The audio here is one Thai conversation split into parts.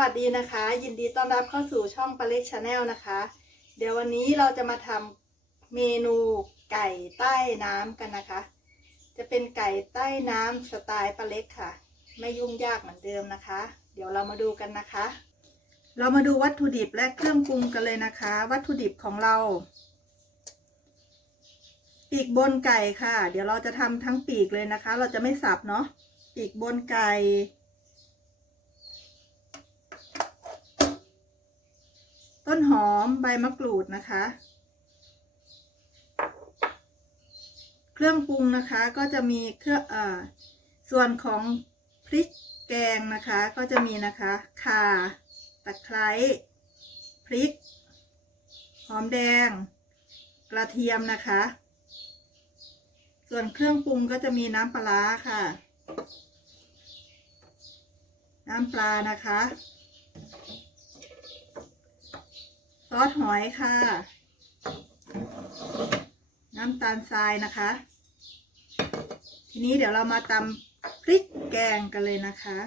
วัสดีนะคะ ยินดีต้อนรับเข้าสู่ช่องปาเล็กชาแนลนะคะ เดี๋ยววันนี้เราจะมาทำเมนูไก่ใต้น้ำกันนะคะ จะเป็นไก่ใต้น้ำสไตล์ปาเล็กค่ะ ไม่ยุ่งยากเหมือนเดิมนะคะ เดี๋ยวเรามาดูกันนะคะ เรามาดูวัตถุดิบและเครื่องปรุงกันเลยนะคะ วัตถุดิบของเรา ปีกบนไก่ค่ะ เดี๋ยวเราจะทำทั้งปีกเลยนะคะ เราจะไม่สับเนาะปีกบนไก่ ต้นหอมใบมะกรูดนะคะ เครื่องปรุงนะคะก็จะมีเครื่องเอ่อส่วนของพริกแกงนะคะก็จะมีนะคะข่าตะไคร้พริก หอมแดง กระเทียมนะคะ ส่วนเครื่องปรุงก็จะมีน้ำปลาร้าค่ะ น้ำปลานะคะ ซอสหอยค่ะ น้ำตาลทรายนะคะ ทีนี้เดี๋ยวเรามาตำพริกแกงกันเลยนะคะ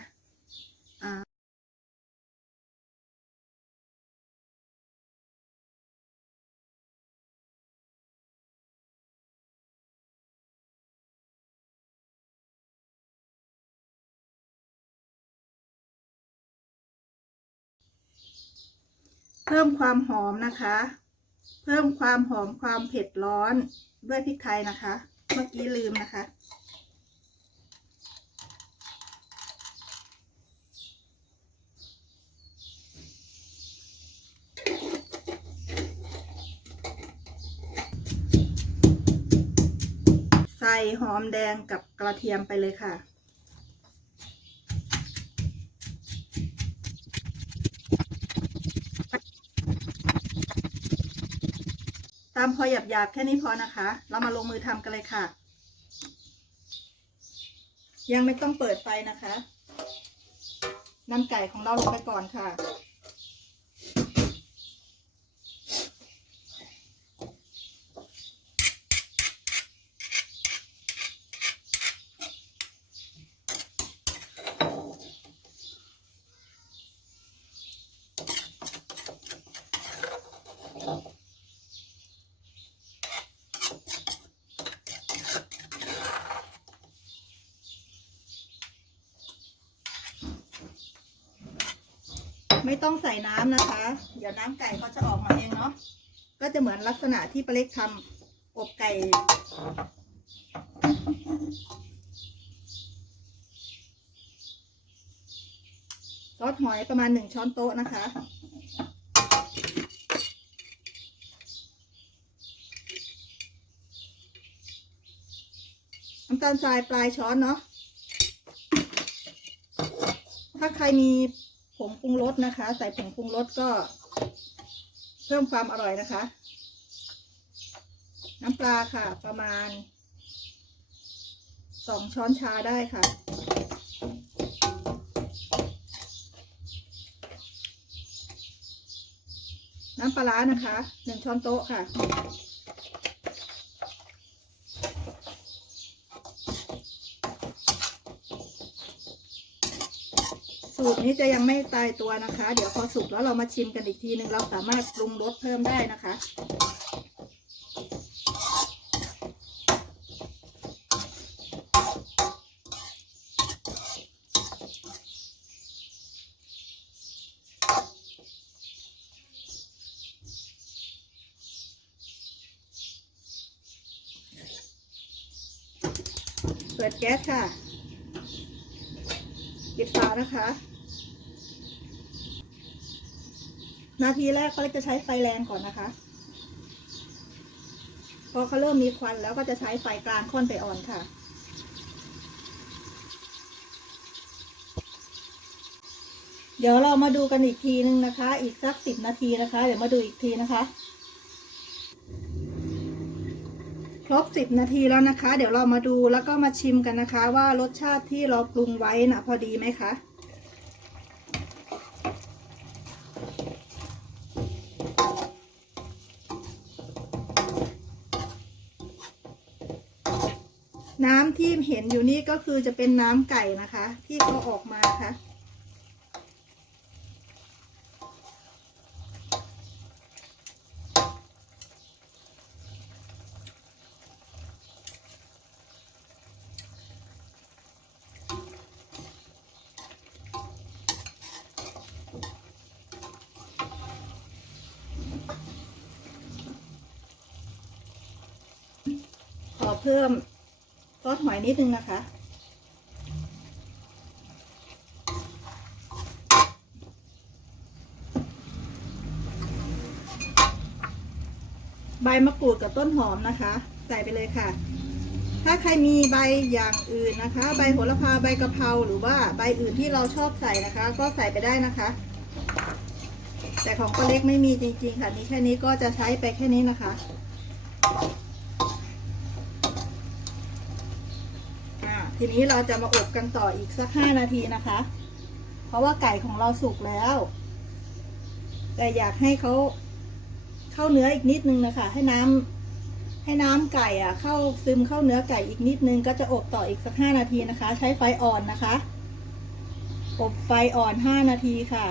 เพิ่มความหอมนะคะ เพิ่มความหอมความเผ็ดร้อนด้วยพริกไทยนะคะ เมื่อกี้ลืมนะคะ ใส่หอมแดงกับกระเทียมไปเลยค่ะ ตามพอหยาบๆแค่นี้พอนะคะ เรามาลงมือทำกันเลยค่ะ ยังไม่ต้องเปิดไฟนะคะนำไก่ของเราลงไปก่อนค่ะ ไม่ต้องใส่น้ำนะคะ เดี๋ยวน้ำไก่เขาจะออกมาเองเนาะก็จะเหมือนลักษณะที่ป้าเล็กทำอบไก่ ซอสหอยประมาณหนึ่งช้อนโต๊ะนะคะน้ำตาลทรายปลายช้อนเนาะ ถ้าใครมี ผงปรุงรสนะคะ ใส่ผงปรุงรสก็ เพิ่มความอร่อยนะคะ น้ำปลาค่ะ ประมาณสองช้อนชาได้ค่ะ น้ำปลาร้านะคะหนึ่งช้อนโต๊ะค่ะ สูตรนี้จะยังไม่ตายตัวนะคะ เดี๋ยวพอสุกแล้วเรามาชิมกันอีกทีหนึ่งเราสามารถปรุงรสเพิ่มได้นะคะเปิดแก๊สค่ะปิดฝานะคะ นาทีแรกเขาจะใช้ไฟแรงก่อนนะคะ พอเขาเริ่มมีควันแล้วก็จะใช้ไฟกลางค่อนไปอ่อนค่ะ เดี๋ยวเรามาดูกันอีกทีนึงนะคะ อีกสักสิบนาทีนะคะ เดี๋ยวมาดูอีกทีนะคะ ครบสิบนาทีแล้วนะคะ เดี๋ยวเรามาดูแล้วก็มาชิมกันนะคะ ว่ารสชาติที่เราปรุงไว้นะพอดีไหมคะ น้ำที่เห็นอยู่นี่ก็คือจะเป็นน้ำไก่นะคะ ที่เขาออกมาค่ะ ขอเพิ่ม ซอสหอยนิดนึงนะคะ ใบมะกรูดกับต้นหอมนะคะ ใส่ไปเลยค่ะ ถ้าใครมีใบอย่างอื่นนะคะ ใบโหระพาใบกะเพราหรือว่าใบอื่นที่เราชอบใส่นะคะ ก็ใส่ไปได้นะคะ แต่ของป้าเล็กไม่มีจริงๆค่ะมีแค่นี้ก็จะใช้ไปแค่นี้นะคะอ่า ทีนี้เราจะมาอบกันต่ออีกสักห้านาทีนะคะ เพราะว่าไก่ของเราสุกแล้ว แต่อยากให้เขาเข้าเนื้ออีกนิดนึงนะคะ ให้น้ำให้น้ำไก่อะ เข้าซึมเข้าเนื้อไก่อีกนิดนึง ก็จะอบต่ออีกสักห้านาทีนะคะ ใช้ไฟอ่อนนะคะ อบไฟอ่อนห้านาทีค่ะ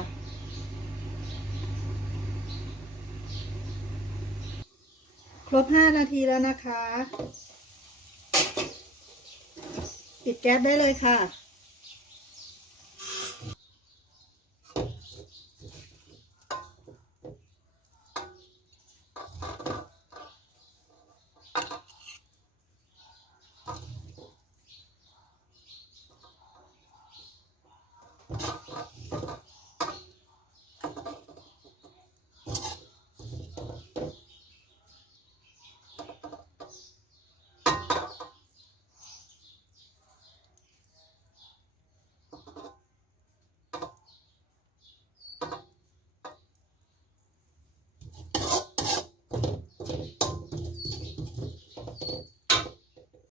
ครบห้านาทีแล้วนะคะ ปิดแก๊สได้เลยค่ะ you